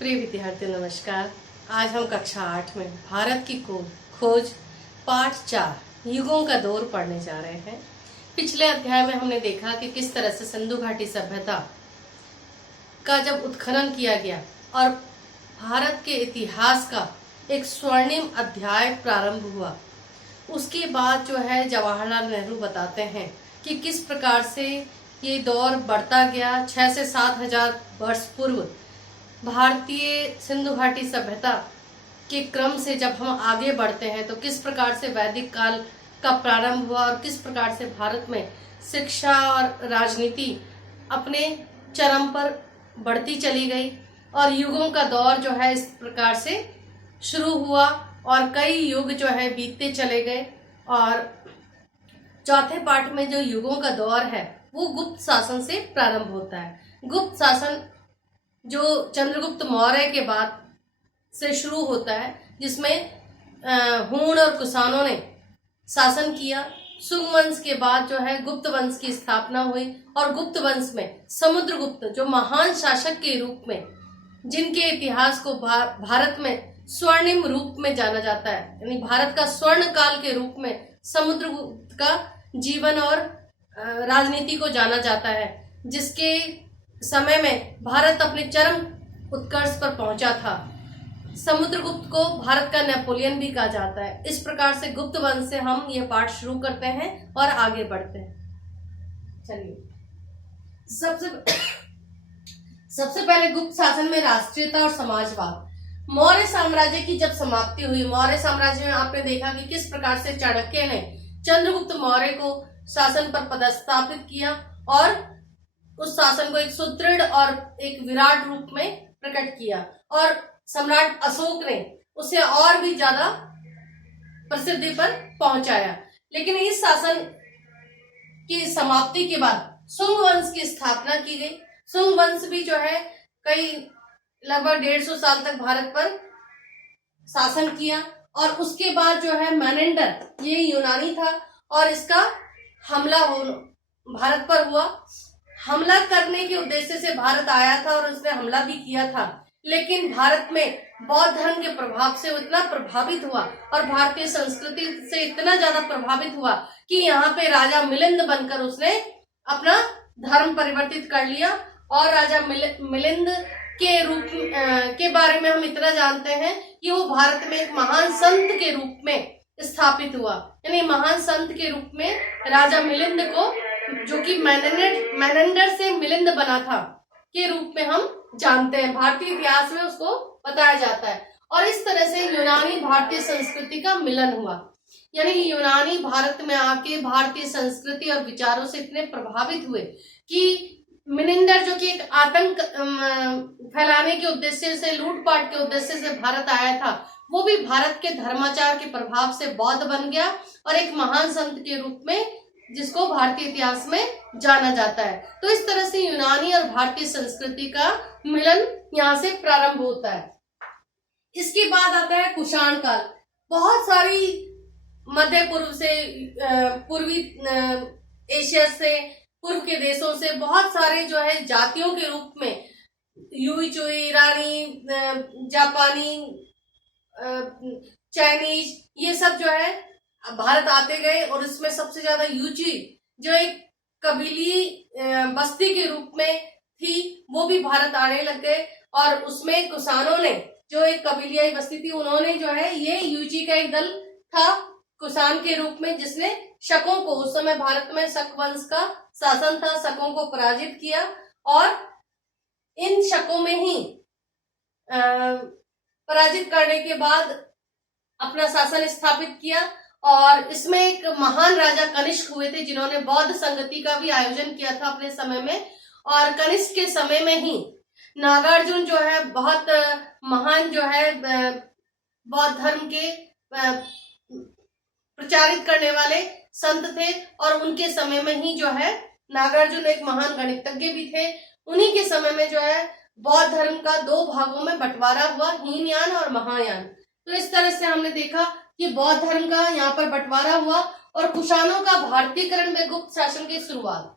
प्रिय विद्यार्थी नमस्कार। आज हम कक्षा 8 में भारत की खोज पाठ 4 युगों का दौर पढ़ने जा रहे हैं। पिछले अध्याय में हमने देखा कि किस तरह से सिंधु घाटी सभ्यता का जब उत्खनन किया गया और भारत के इतिहास का एक स्वर्णिम अध्याय प्रारंभ हुआ। उसके बाद जो है जवाहरलाल नेहरू बताते हैं कि किस प्रकार से ये दौर बढ़ता गया। 6 से 7 हजार वर्ष पूर्व भारतीय सिंधु घाटी सभ्यता के क्रम से जब हम आगे बढ़ते हैं तो किस प्रकार से वैदिक काल का प्रारंभ हुआ और किस प्रकार से भारत में शिक्षा और राजनीति अपने चरम पर बढ़ती चली गई और युगों का दौर जो है इस प्रकार से शुरू हुआ और कई युग जो है बीतते चले गए। और चौथे पार्ट में जो युगों का दौर है वो गुप्त शासन से प्रारंभ होता है। गुप्त शासन जो चंद्रगुप्त मौर्य के बाद से शुरू होता है, जिसमें हूण और कुषाणों ने शासन किया। सुंग वंश के बाद जो है गुप्त वंश की स्थापना हुई और गुप्त वंश में समुद्रगुप्त जो महान शासक के रूप में, जिनके इतिहास को भारत में स्वर्णिम रूप में जाना जाता है, यानी भारत का स्वर्ण काल के रूप में समुद्रगुप्त का जीवन और राजनीति को जाना जाता है, जिसके समय में भारत अपने चरम उत्कर्ष पर पहुंचा था। समुद्रगुप्त को भारत का नेपोलियन भी कहा जाता है। इस प्रकार से गुप्त वंश से हम ये पाठ शुरू करते हैं और आगे बढ़ते हैं। चलिए, सबसे पहले गुप्त शासन में राष्ट्रीयता और समाजवाद। मौर्य साम्राज्य की जब समाप्ति हुई, मौर्य साम्राज्य में आपने देखा कि किस प्रकार से चाणक्य ने चंद्रगुप्त मौर्य को शासन पर पदस्थापित किया और उस शासन को एक सुदृढ़ और एक विराट रूप में प्रकट किया और सम्राट अशोक ने उसे और भी ज्यादा प्रसिद्धि पर पहुंचाया। लेकिन इस शासन की समाप्ति के बाद सुंग वंश की स्थापना की गई। सुंग वंश भी जो है लगभग 150 साल तक भारत पर शासन किया और उसके बाद जो है मेनेंडर, ये यूनानी था और इसका हमला भारत पर हुआ। हमला करने के उद्देश्य से भारत आया था और उसने हमला भी किया था, लेकिन भारत में बौद्ध धर्म के प्रभाव से वो इतना प्रभावित हुआ और भारतीय संस्कृति से इतना ज्यादा प्रभावित हुआ कि यहाँ पे राजा मिलिंद बनकर उसने अपना धर्म परिवर्तित कर लिया। और राजा मिलिंद के रूप के बारे में हम इतना जानते हैं कि वो भारत में एक महान संत के रूप में स्थापित हुआ, यानी महान संत के रूप में राजा मिलिंद को, जो कि मेनेंडर से मिलिंद बना था, के रूप में हम जानते हैं। भारतीय इतिहास में उसको बताया जाता है। और इस तरह से यूनानी भारतीय संस्कृति का मिलन हुआ, यानी यूनानी भारत में आके भारतीय संस्कृति और विचारों से इतने प्रभावित हुए कि मिलिंदर, जो कि एक आतंक फैलाने के उद्देश्य से, लूटपाट के उद्देश्य से भारत आया था, वो भी भारत के धर्माचार के प्रभाव से बौद्ध बन गया और एक महान संत के रूप में, जिसको भारतीय इतिहास में जाना जाता है। तो इस तरह से यूनानी और भारतीय संस्कृति का मिलन यहाँ से प्रारंभ होता है। इसके बाद आता है कुषाण काल। बहुत सारी मध्य पूर्व से, पूर्वी एशिया से, पूर्व के देशों से बहुत सारे जो है जातियों के रूप में युई, चुई, ईरानी, जापानी, चाइनीज, ये सब जो है भारत आते गए। और इसमें सबसे ज्यादा यूची, जो एक कबीली बस्ती के रूप में थी, वो भी भारत आने लग गए। और उसमें कुषाणों ने, जो एक कबीलियाई बस्ती थी, उन्होंने जो है, ये यूची का एक दल था कुषाण के रूप में, जिसने शकों को, उस समय भारत में शक वंश का शासन था, शकों को पराजित किया और इन शकों में ही पराजित करने के बाद अपना शासन स्थापित किया। और इसमें एक महान राजा कनिष्क हुए थे, जिन्होंने बौद्ध संगति का भी आयोजन किया था अपने समय में। और कनिष्क के समय में ही नागार्जुन जो है बहुत महान जो है बौद्ध धर्म के प्रचारित करने वाले संत थे और उनके समय में ही जो है नागार्जुन एक महान गणितज्ञ भी थे। उन्हीं के समय में जो है बौद्ध धर्म का 2 भागों में बंटवारा हुआ, हीनयान और महायान। तो इस तरह से हमने देखा कि बौद्ध धर्म का यहाँ पर बंटवारा हुआ और कुषाणों का भारतीयकरण में गुप्त शासन की शुरुआत।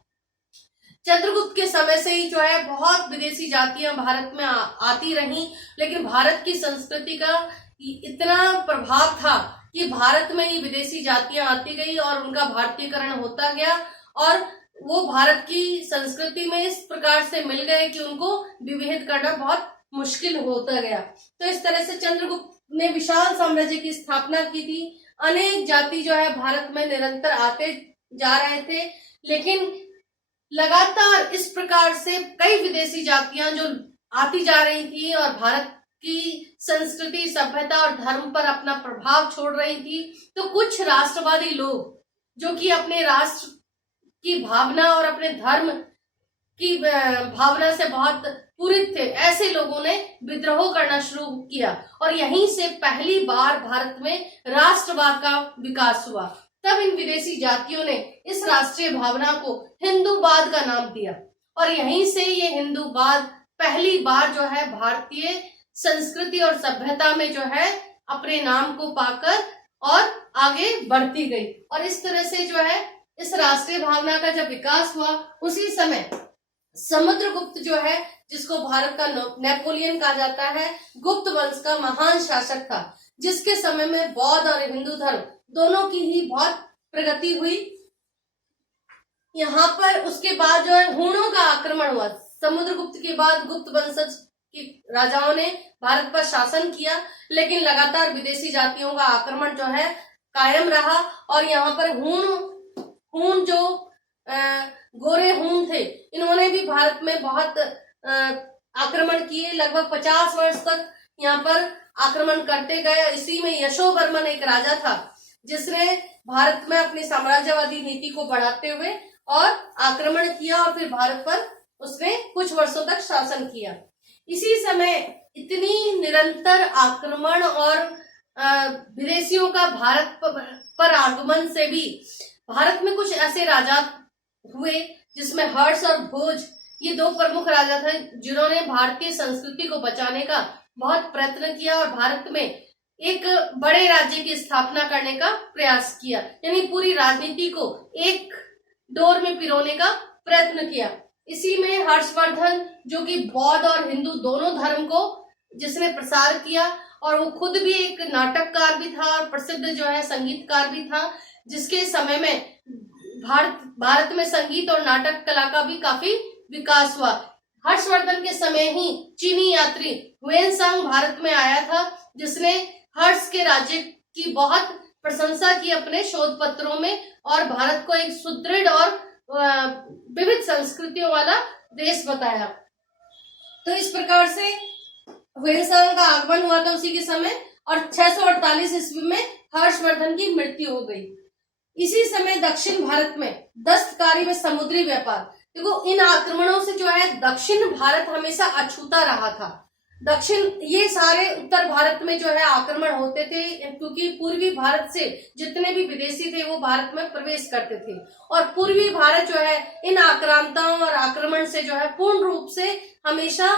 चंद्रगुप्त के समय से ही जो है बहुत विदेशी जातियां भारत में आती रहीं, लेकिन भारत की संस्कृति का इतना प्रभाव था कि भारत में ये विदेशी जातियां आती गई और उनका भारतीयकरण होता गया और वो भारत की संस्कृति में इस प्रकार से मिल गए कि उनको विभेद करना बहुत मुश्किल होता गया। तो इस तरह से चंद्रगुप्त ने विशाल साम्राज्य की स्थापना की थी। अनेक जाति जो है भारत में निरंतर आते जा रहे थे, लेकिन लगातार इस प्रकार से कई विदेशी जातियां जो आती जा रही थी और भारत की संस्कृति, सभ्यता और धर्म पर अपना प्रभाव छोड़ रही थी, तो कुछ राष्ट्रवादी लोग जो कि अपने राष्ट्र की भावना और अपने धर्म की भावना से बहुत पूरित थे, ऐसे लोगों ने विद्रोह करना शुरू किया और यहीं से पहली बार भारत में राष्ट्रवाद का विकास हुआ। तब इन विदेशी जातियों ने इस राष्ट्रीय भावना को हिंदूवाद का नाम दिया और यहीं से ये हिंदूवाद पहली बार जो है भारतीय संस्कृति और सभ्यता में जो है अपने नाम को पाकर और आगे बढ़ती गई। और इस तरह से जो है इस राष्ट्रीय भावना का जब विकास हुआ, उसी समय समुद्रगुप्त जो है, जिसको भारत का नेपोलियन कहा जाता है, गुप्त वंश का महान शासक था, जिसके समय में बौद्ध और हिंदू धर्म दोनों की ही बहुत प्रगति हुई। यहाँ पर उसके बाद जो है हूणों का आक्रमण हुआ। समुद्रगुप्त के बाद गुप्त वंशज के राजाओं ने भारत पर शासन किया, लेकिन लगातार विदेशी जातियों का आक्रमण जो है कायम रहा और यहाँ पर हूण जो गोरे हूण थे, इन्होंने भी भारत में बहुत आक्रमण किए। लगभग 50 वर्ष तक यहाँ पर आक्रमण करते गए। इसी में यशोवर्मन एक राजा था जिसने भारत में अपनी साम्राज्यवादी नीति को बढ़ाते हुए और आक्रमण किया और फिर भारत पर उसने कुछ वर्षों तक शासन किया। इसी समय इतनी निरंतर आक्रमण और विदेशियों का भारत पर आगमन से भी भारत में कुछ ऐसे राजा हुए जिसमें हर्ष और भोज, ये दो प्रमुख राजा थे जिन्होंने भारतीय संस्कृति को बचाने का बहुत प्रयत्न किया और भारत में एक बड़े राज्य की स्थापना करने का प्रयास किया, यानी पूरी राजनीति को एक डोर में पिरोने का प्रयत्न किया। इसी में हर्षवर्धन, जो कि बौद्ध और हिंदू दोनों धर्म को जिसने प्रसार किया, और वो खुद भी एक नाटककार भी था और प्रसिद्ध जो है संगीतकार भी था, जिसके समय में भारत में संगीत और नाटक कला का भी काफी विकास हुआ। हर्षवर्धन के समय ही चीनी यात्री हुएनसांग भारत में आया था, जिसने हर्ष के राज्य की बहुत प्रशंसा की अपने शोध पत्रों में और भारत को एक सुदृढ़ और विविध संस्कृतियों वाला देश बताया। तो इस प्रकार से हुएनसांग का आगमन हुआ था उसी के समय और 648 ईस्वी में हर्षवर्धन की मृत्यु हो गई। इसी समय दक्षिण भारत में दस्तकारी में समुद्री व्यापार, देखो इन आक्रमणों से जो है दक्षिण भारत हमेशा अछूता रहा था। ये सारे उत्तर भारत में जो है आक्रमण होते थे, क्योंकि पूर्वी भारत से जितने भी विदेशी थे वो भारत में प्रवेश करते थे और पूर्वी भारत जो है इन आक्रांताओं और आक्रमण से जो है पूर्ण रूप से हमेशा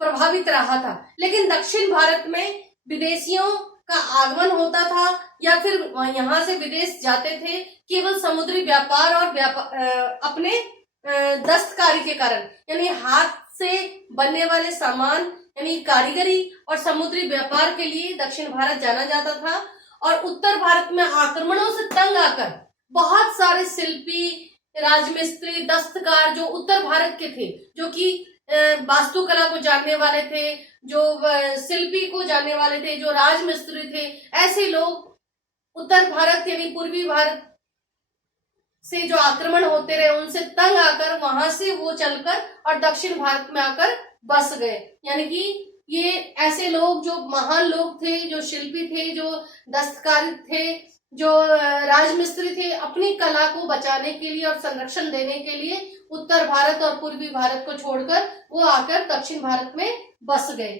प्रभावित रहा था। लेकिन दक्षिण भारत में विदेशियों का आगमन होता था या फिर यहाँ से विदेश जाते थे केवल समुद्री व्यापार और अपने दस्तकारी के कारण, यानी हाथ से बनने वाले सामान यानी कारीगरी और समुद्री व्यापार के लिए दक्षिण भारत जाना जाता था। और उत्तर भारत में आक्रमणों से तंग आकर बहुत सारे शिल्पी, राजमिस्त्री, दस्तकार जो उत्तर भारत के थे, जो कि वास्तुकला को जानने वाले थे, जो शिल्पी को जानने वाले थे, जो राजमिस्त्री थे, ऐसे लोग उत्तर भारत यानी पूर्वी भारत से जो आक्रमण होते रहे उनसे तंग आकर वहां से वो चलकर और दक्षिण भारत में आकर बस गए। यानी कि ये ऐसे लोग जो महान लोग थे, जो शिल्पी थे, जो दस्तकारी थे, जो राजमिस्त्री थे, अपनी कला को बचाने के लिए और संरक्षण देने के लिए उत्तर भारत और पूर्वी भारत को छोड़कर वो आकर दक्षिण भारत में बस गए।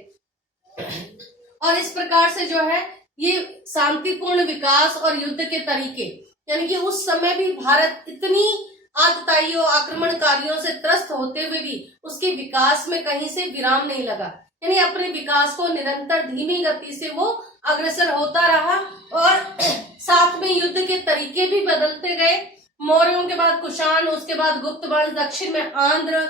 और इस प्रकार से जो है ये शांतिपूर्ण विकास और युद्ध के तरीके, यानी कि उस समय भी भारत इतनी आतताइयों, आक्रमणकारियों से त्रस्त होते हुए भी उसके विकास में कहीं से विराम नहीं लगा, यानी अपने विकास को निरंतर धीमी गति से वो अग्रसर होता रहा और साथ में युद्ध के तरीके भी बदलते गए। मौर्यों के बाद कुषाण, उसके बाद गुप्त वंश, दक्षिण में आंध्र,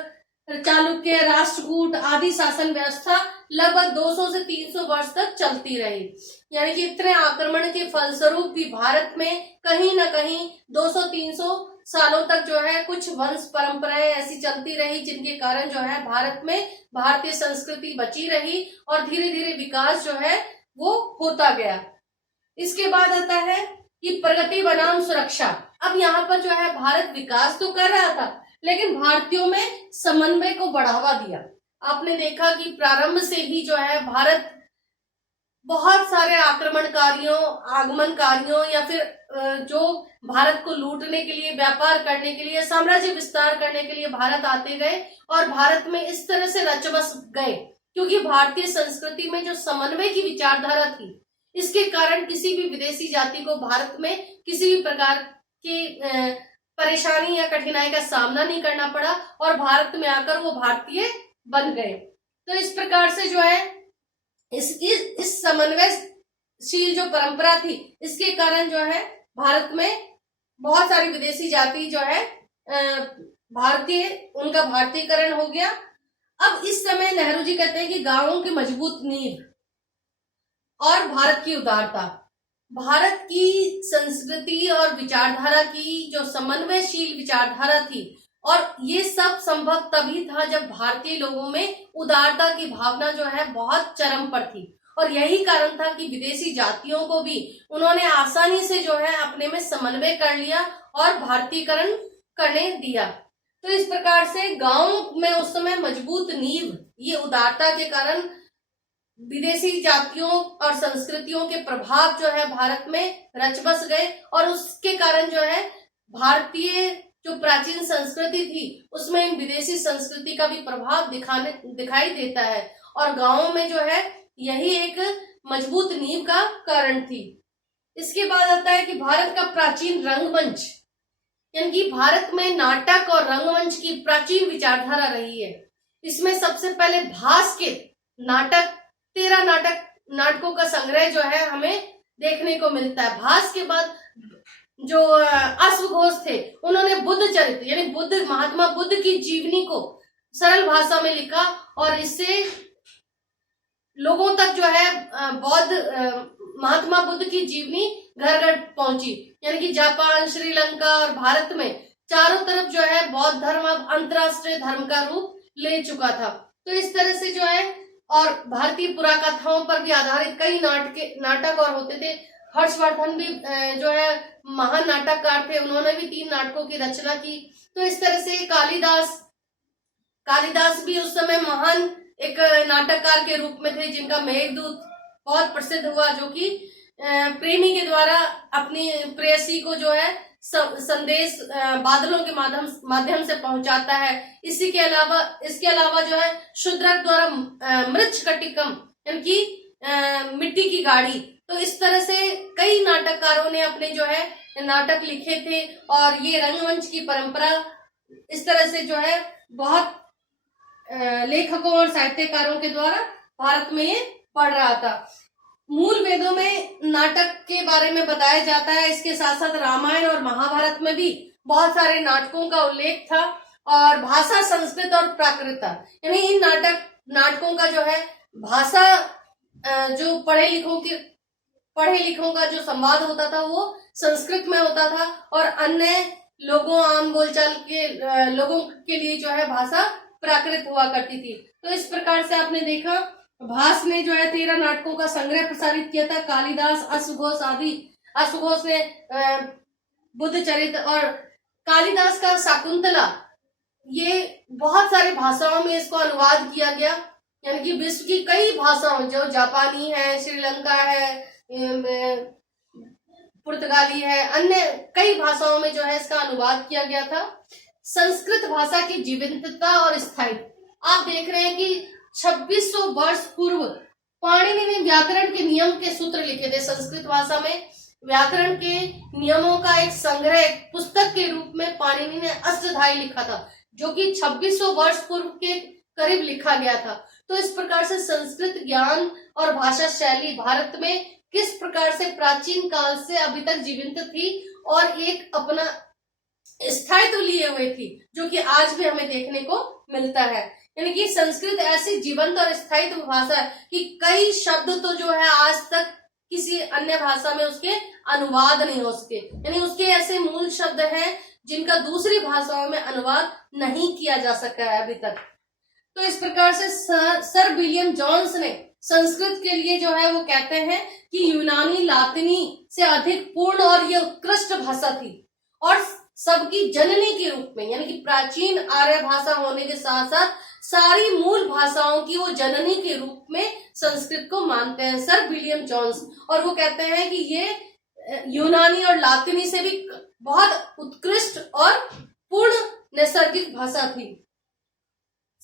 चालुक्य, राष्ट्रकूट आदि शासन व्यवस्था लगभग 200 से 300 वर्ष तक चलती रही। यानी कि इतने आक्रमण के फलस्वरूप भी भारत में कहीं ना कहीं 200-300 सालों तक जो है कुछ वंश परंपराएं ऐसी चलती रही, जिनके कारण जो है भारत में भारतीय संस्कृति बची रही और धीरे धीरे विकास जो है वो होता गया। इसके बाद आता है कि प्रगति बनाम सुरक्षा। अब यहाँ पर जो है भारत विकास तो कर रहा था, लेकिन भारतीयों में समन्वय को बढ़ावा दिया। आपने देखा कि प्रारंभ से ही जो है भारत बहुत सारे आक्रमणकारियों, आगमनकारियों या फिर जो भारत को लूटने के लिए, व्यापार करने के लिए, साम्राज्य विस्तार करने के लिए भारत आते गए और भारत में इस तरह से रच बस गए, क्योंकि भारतीय संस्कृति में जो समन्वय की विचारधारा थी, इसके कारण किसी भी विदेशी जाति को भारत में किसी भी प्रकार की परेशानी या कठिनाई का सामना नहीं करना पड़ा और भारत में आकर वो भारतीय बन गए। तो इस प्रकार से जो है इस समन्वयशील जो परंपरा थी, इसके कारण जो है भारत में बहुत सारी विदेशी जाति जो है उनका भारतीयकरण हो गया। अब इस समय नेहरू जी कहते हैं कि गांवों की मजबूत नींव और भारत की उदारता, भारत की संस्कृति और विचारधारा की जो समन्वयशील विचारधारा थी, और ये सब संभव तभी था जब भारतीय लोगों में उदारता की भावना जो है बहुत चरम पर थी, और यही कारण था कि विदेशी जातियों को भी उन्होंने आसानी से जो है अपने में समन्वय कर लिया और भारतीयकरण करने दिया। तो इस प्रकार से गांव में उस समय मजबूत नींव, ये उदारता के कारण विदेशी जातियों और संस्कृतियों के प्रभाव जो है भारत में रच बस गए, और उसके कारण जो है भारतीय जो प्राचीन संस्कृति थी उसमें इन विदेशी संस्कृति का भी प्रभाव दिखाई देता है, और गांवों में जो है यही एक मजबूत नींव का कारण थी। इसके बाद आता है कि भारत का प्राचीन रंगमंच, यानी कि भारत में नाटक और रंगमंच की प्राचीन विचारधारा रही है। इसमें सबसे पहले भास के नाटक, 13 नाटकों का संग्रह जो है हमें देखने को मिलता है। भास के बाद जो अश्वघोष थे, उन्होंने बुद्ध चरित्र यानी महात्मा बुद्ध की जीवनी को सरल भाषा में लिखा, और इससे लोगों तक जो है महात्मा बुद्ध की जीवनी घर घर पहुंची, यानी कि जापान, श्रीलंका और भारत में चारों तरफ जो है बौद्ध धर्म अब अंतरराष्ट्रीय धर्म का रूप ले चुका था। तो इस तरह से जो है, और भारतीय पुराकथाओं पर भी आधारित कई नाटक और होते थे। हर्षवर्धन भी जो है महान नाटककार थे, उन्होंने भी 3 नाटकों की रचना की। तो इस तरह से कालिदास भी उस समय महान एक नाटककार के रूप में थे, जिनका मेघदूत बहुत प्रसिद्ध हुआ, जो कि प्रेमी के द्वारा अपनी प्रेयसी को जो है संदेश बादलों के माध्यम से पहुंचाता है। इसके अलावा जो है शूद्रक द्वारा मृच्छकटिकम यानी कि मिट्टी की गाड़ी। तो इस तरह से कई नाटककारों ने अपने जो है नाटक लिखे थे, और ये रंगमंच की परंपरा इस तरह से जो है बहुत लेखकों और साहित्यकारों के द्वारा भारत में ये पढ़ रहा था। मूल वेदों में नाटक के बारे में बताया जाता है। इसके साथ साथ रामायण और महाभारत में भी बहुत सारे नाटकों का उल्लेख था, और भाषा संस्कृत और प्राकृत, यानी इन नाटकों का जो है भाषा जो पढ़े लिखों का जो संवाद होता था वो संस्कृत में होता था, और अन्य लोगों, आम बोलचाल के लोगों के लिए जो है भाषा प्राकृत हुआ करती थी। तो इस प्रकार से आपने देखा, भास ने जो है 13 नाटकों का संग्रह प्रसारित किया था। कालिदास, अश्वघोष ने बुद्ध चरित्र, और कालिदास का शाकुंतला, ये बहुत सारी भाषाओं में इसको अनुवाद किया गया, यानी कि विश्व की कई भाषाओं, जो जापानी है, श्रीलंका है, पुर्तगाली है, अन्य कई भाषाओं में जो है इसका अनुवाद किया गया था। संस्कृत भाषा की जीवंतता और स्थायित्व, आप देख रहे हैं कि 2600 वर्ष पूर्व पाणिनि ने व्याकरण के नियम के सूत्र लिखे थे। संस्कृत भाषा में व्याकरण के नियमों का एक संग्रह पुस्तक के रूप में पाणिनि ने अष्टधाई लिखा था, जो कि 2600 वर्ष पूर्व के करीब लिखा गया था। तो इस प्रकार से संस्कृत ज्ञान और भाषा शैली भारत में किस प्रकार से प्राचीन काल से अभी तक जीवंत थी, और एक अपना स्थायित्व लिए हुए थी, जो कि आज भी हमें देखने को मिलता है। यानी कि संस्कृत ऐसी जीवंत और स्थायित्व भाषा है कि कई शब्द तो जो है आज तक किसी अन्य भाषा में उसके अनुवाद नहीं हो सके, यानी उसके ऐसे मूल शब्द हैं जिनका दूसरी भाषाओं में अनुवाद नहीं किया जा सका है अभी तक। तो इस प्रकार से सर विलियम जॉन्स ने संस्कृत के लिए जो है वो कहते हैं कि यूनानी लातिनी से अधिक पूर्ण और ये उत्कृष्ट भाषा थी और सबकी जननी के रूप में, यानी कि प्राचीन आर्य भाषा होने के साथ साथ सारी मूल भाषाओं की वो जननी के रूप में संस्कृत को मानते हैं सर विलियम जॉन्स। और वो कहते हैं कि ये यूनानी और लातिनी से भी बहुत उत्कृष्ट और पूर्ण नैसर्गिक भाषा थी।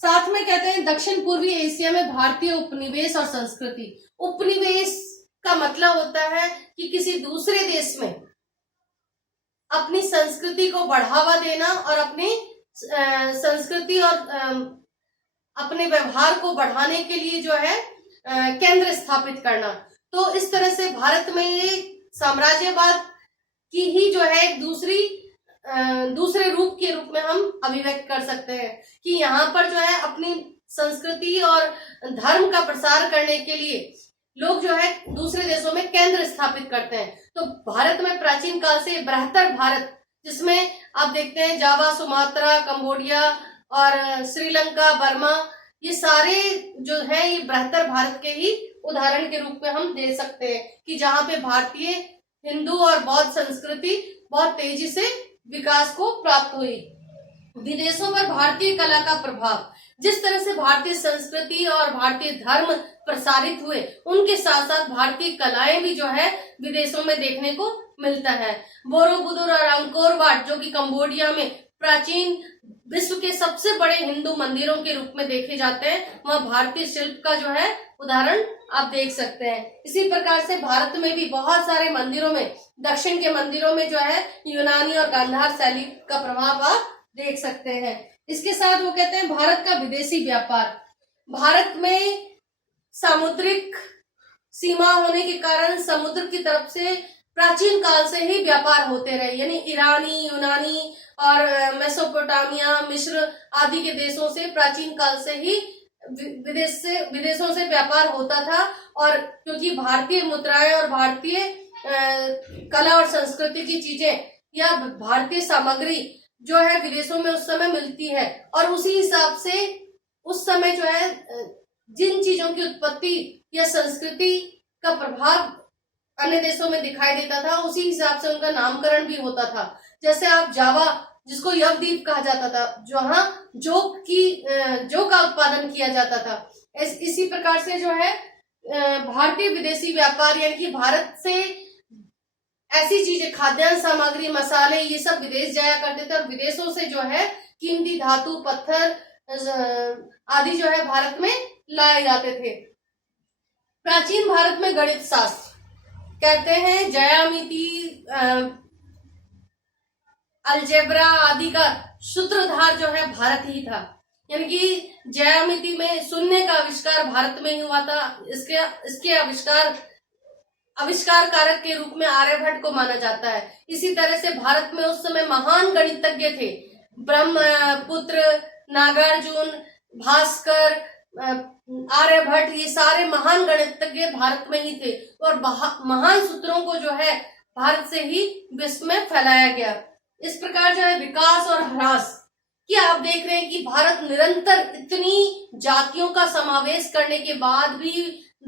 साथ में कहते हैं दक्षिण पूर्वी एशिया में भारतीय उपनिवेश और संस्कृति। उपनिवेश का मतलब होता है कि किसी दूसरे देश में अपनी संस्कृति को बढ़ावा देना और अपनी संस्कृति और अपने व्यवहार को बढ़ाने के लिए जो है केंद्र स्थापित करना। तो इस तरह से भारत में ये साम्राज्यवाद की ही जो है एक दूसरे रूप के रूप में हम अभिव्यक्त कर सकते हैं कि यहाँ पर जो है अपनी संस्कृति और धर्म का प्रसार करने के लिए लोग जो है दूसरे देशों में केंद्र स्थापित करते हैं। तो भारत में प्राचीन काल से बृहत्तर भारत, जिसमें आप देखते हैं जावा, सुमात्रा, कंबोडिया और श्रीलंका, बर्मा, ये सारे जो है ये बृहत्तर भारत के ही उदाहरण के रूप में हम दे सकते हैं कि जहाँ पे भारतीय, हिंदू और बौद्ध संस्कृति बहुत तेजी से विकास को प्राप्त हुई। विदेशों पर भारतीय कला का प्रभाव, जिस तरह से भारतीय संस्कृति और भारतीय धर्म प्रसारित हुए, उनके साथ साथ भारतीय कलाएं भी जो है विदेशों में देखने को मिलता है। बोरोबुदुर और अंकोर वाट, जो कि कंबोडिया में प्राचीन विश्व के सबसे बड़े हिंदू मंदिरों के रूप में देखे जाते हैं, वह भारतीय शिल्प का जो है उदाहरण आप देख सकते हैं। इसी प्रकार से भारत में भी बहुत सारे मंदिरों में, दक्षिण के मंदिरों में जो है यूनानी और गांधार शैली का प्रभाव आप देख सकते हैं। इसके साथ वो कहते हैं भारत का विदेशी व्यापार। भारत में सामुद्रिक सीमा होने के कारण समुद्र की तरफ से प्राचीन काल से ही व्यापार होते रहे, यानी ईरानी, यूनानी और मेसोपोटामिया, मिस्र आदि के देशों से प्राचीन काल से ही विदेशों से व्यापार होता था। और क्योंकि भारतीय मुद्राएं और भारतीय कला और संस्कृति की चीजें या भारतीय सामग्री जो है विदेशों में उस समय मिलती है, और उसी हिसाब से उस समय जो है जिन चीजों की उत्पत्ति या संस्कृति का प्रभाव अन्य देशों में दिखाई देता था, उसी हिसाब से उनका नामकरण भी होता था। जैसे आप जावा, जिसको यवद्वीप कहा जाता था, जहाँ जो का उत्पादन किया जाता था, इसी प्रकार से जो है भारतीय विदेशी व्यापार, यानी कि भारत से ऐसी चीजें, खाद्यान्न सामग्री, मसाले, ये सब विदेश जाया करते थे, और विदेशों से जो है कीमती धातु, पत्थर आदि जो है भारत में लाए जाते थे। प्राचीन भारत में गणित शास्त्र, कहते हैं ज्यामिति, अलजेब्रा आदि का सूत्रधार जो है भारत ही था। यानी कि ज्यामिति में शून्य का आविष्कार भारत में ही हुआ था। इसके आविष्कार कारक के रूप में आर्यभट्ट को माना जाता है। इसी तरह से भारत में उस समय महान गणितज्ञ थे, ब्रह्मपुत्र, नागार्जुन, भास्कर, आर्यभट्ट, ये सारे महान गणितज्ञ भारत में ही थे, और महान सूत्रों को जो है भारत से ही विश्व में फैलाया गया। इस प्रकार जो है विकास और ह्रास कि आप देख रहे हैं कि भारत निरंतर इतनी जातियों का समावेश करने के बाद भी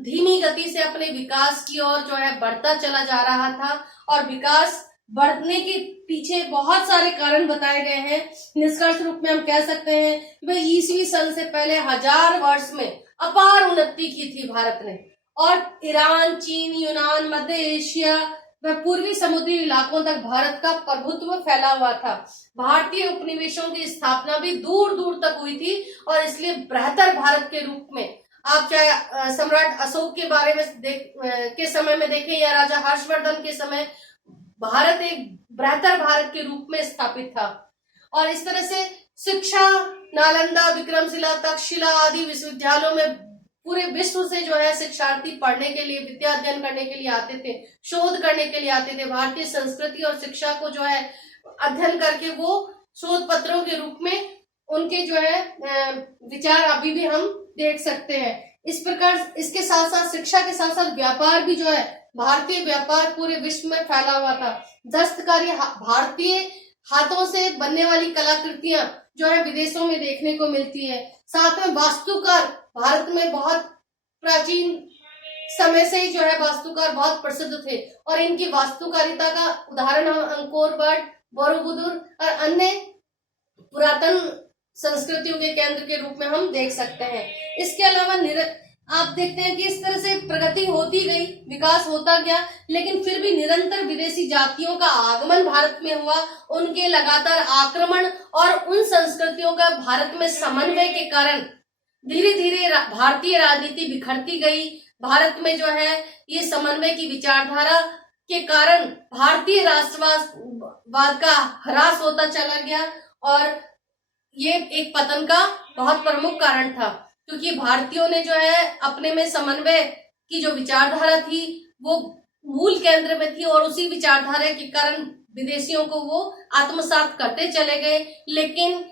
धीमी गति से अपने विकास की ओर जो है बढ़ता चला जा रहा था, और विकास बढ़ने के पीछे बहुत सारे कारण बताए गए हैं। निष्कर्ष रूप में हम कह सकते हैं कि भाई ईस्वी सन से पहले 1000 वर्ष में अपार उन्नति की थी भारत ने, और ईरान, चीन, यूनान, मध्य एशिया व पूर्वी समुद्री इलाकों तक भारत का प्रभुत्व फैला हुआ था। भारतीय उपनिवेशों की स्थापना भी दूर दूर तक हुई थी, और इसलिए बृहत्तर भारत के रूप में आप चाहे सम्राट अशोक के बारे में के समय में देखें या राजा हर्षवर्धन के समय, भारत एक बृहत्तर भारत के रूप में स्थापित था। और इस तरह से शिक्षा, नालंदा, विक्रमशिला, तक्षशिला आदि विश्वविद्यालयों में पूरे विश्व से जो है शिक्षार्थी पढ़ने के लिए, विद्या अध्ययन करने के लिए आते थे, शोध करने के लिए आते थे। भारतीय संस्कृति और शिक्षा को जो है अध्ययन करके वो शोध पत्रों के रूप में उनके जो है विचार अभी भी हम देख सकते हैं। इस प्रकार इसके साथ साथ शिक्षा के साथ साथ व्यापार भी जो है, भारतीय व्यापार पूरे विश्व में फैला हुआ था। दस्तकारी, भारतीय हाथों से बनने वाली कलाकृतियां जो है विदेशों में देखने को मिलती है। साथ में वास्तुकार, भारत में बहुत प्राचीन समय से ही जो है वास्तुकार बहुत प्रसिद्ध थे और इनकी वास्तुकारिता का उदाहरण हम अंकोर वाट, बोरोबुदुर और अन्य पुरातन संस्कृतियों के केंद्र के रूप में हम देख सकते हैं। इसके अलावा आप देखते हैं कि इस तरह से प्रगति होती गई, विकास होता गया, लेकिन फिर भी निरंतर विदेशी जातियों का आगमन भारत में हुआ। उनके लगातार आक्रमण और उन संस्कृतियों का भारत में समन्वय के कारण धीरे धीरे भारतीय राजनीति बिखरती गई। भारत में जो है ये समन्वय की विचारधारा के कारण भारतीय राष्ट्रवाद का ह्रास होता चला गया और ये एक पतन का बहुत प्रमुख कारण था, क्योंकि भारतीयों ने जो है अपने में समन्वय की जो विचारधारा थी वो मूल केंद्र में थी और उसी विचारधारा के कारण विदेशियों को वो आत्मसात करते चले गए। लेकिन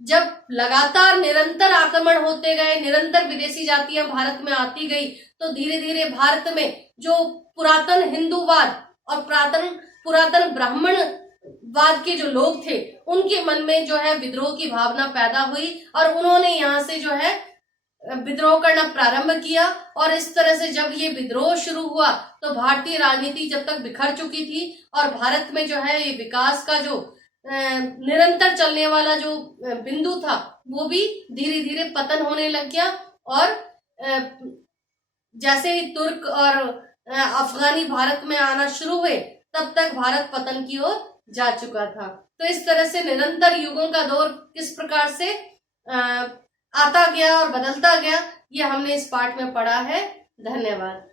जब लगातार निरंतर आक्रमण होते गए, निरंतर विदेशी जातियां भारत में आती गई, तो धीरे धीरे भारत में जो पुरातन हिंदूवाद और पुरातन ब्राह्मणवाद के जो लोग थे उनके मन में जो है विद्रोह की भावना पैदा हुई और उन्होंने यहाँ से जो है विद्रोह करना प्रारंभ किया। और इस तरह से जब ये विद्रोह शुरू हुआ तो भारतीय राजनीति जब तक बिखर चुकी थी और भारत में जो है ये विकास का जो निरंतर चलने वाला जो बिंदु था वो भी धीरे धीरे पतन होने लग गया। और जैसे ही तुर्क और अफगानी भारत में आना शुरू हुए तब तक भारत पतन की ओर जा चुका था। तो इस तरह से निरंतर युगों का दौर किस प्रकार से आता गया और बदलता गया, ये हमने इस पाठ में पढ़ा है। धन्यवाद।